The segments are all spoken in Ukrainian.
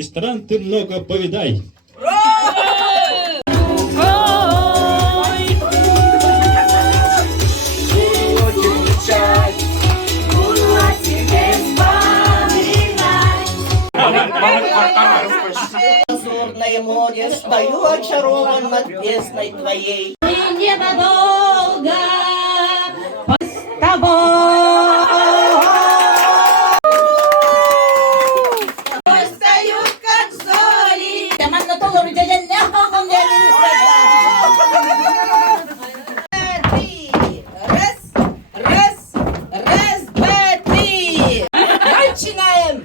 и стран ты много повидай. Лазурное море, стою очарован над бездной твоей. И ненадолго с тобой. Встают как соли. Раз, два, три. Начинаем.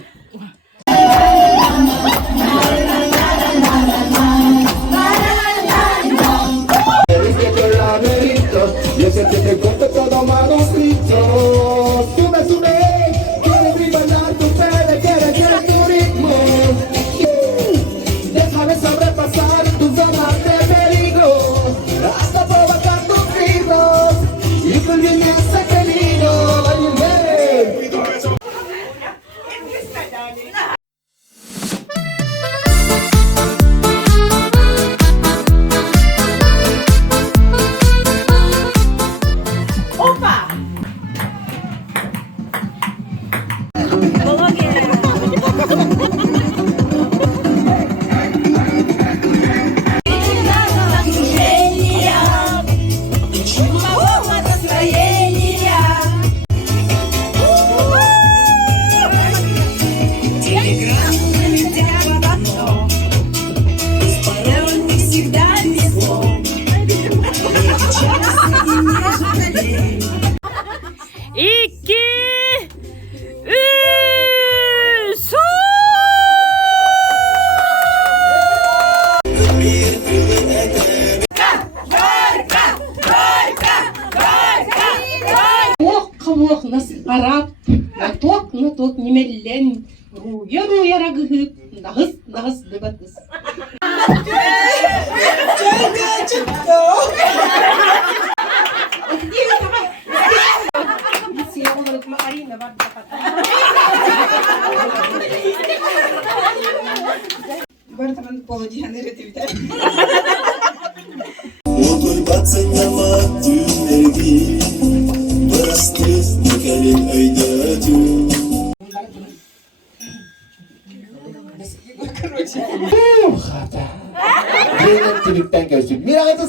Yo sé que te cuento todo manuscrito. Sube, sube, quieres rimar tu fe, quieres tu ritmo. Déjame sobrepasar tus zonas de peligro, hasta provocar tus ritmos y volverme a ser peligro. Кавох нас арап, наток немеллен, руя рагыгып, нагыс дыбатыс. Otur batınama dünleri bastı mükellef öydüdü. Хата. Блин, ты ведь танкаешь. Мира, это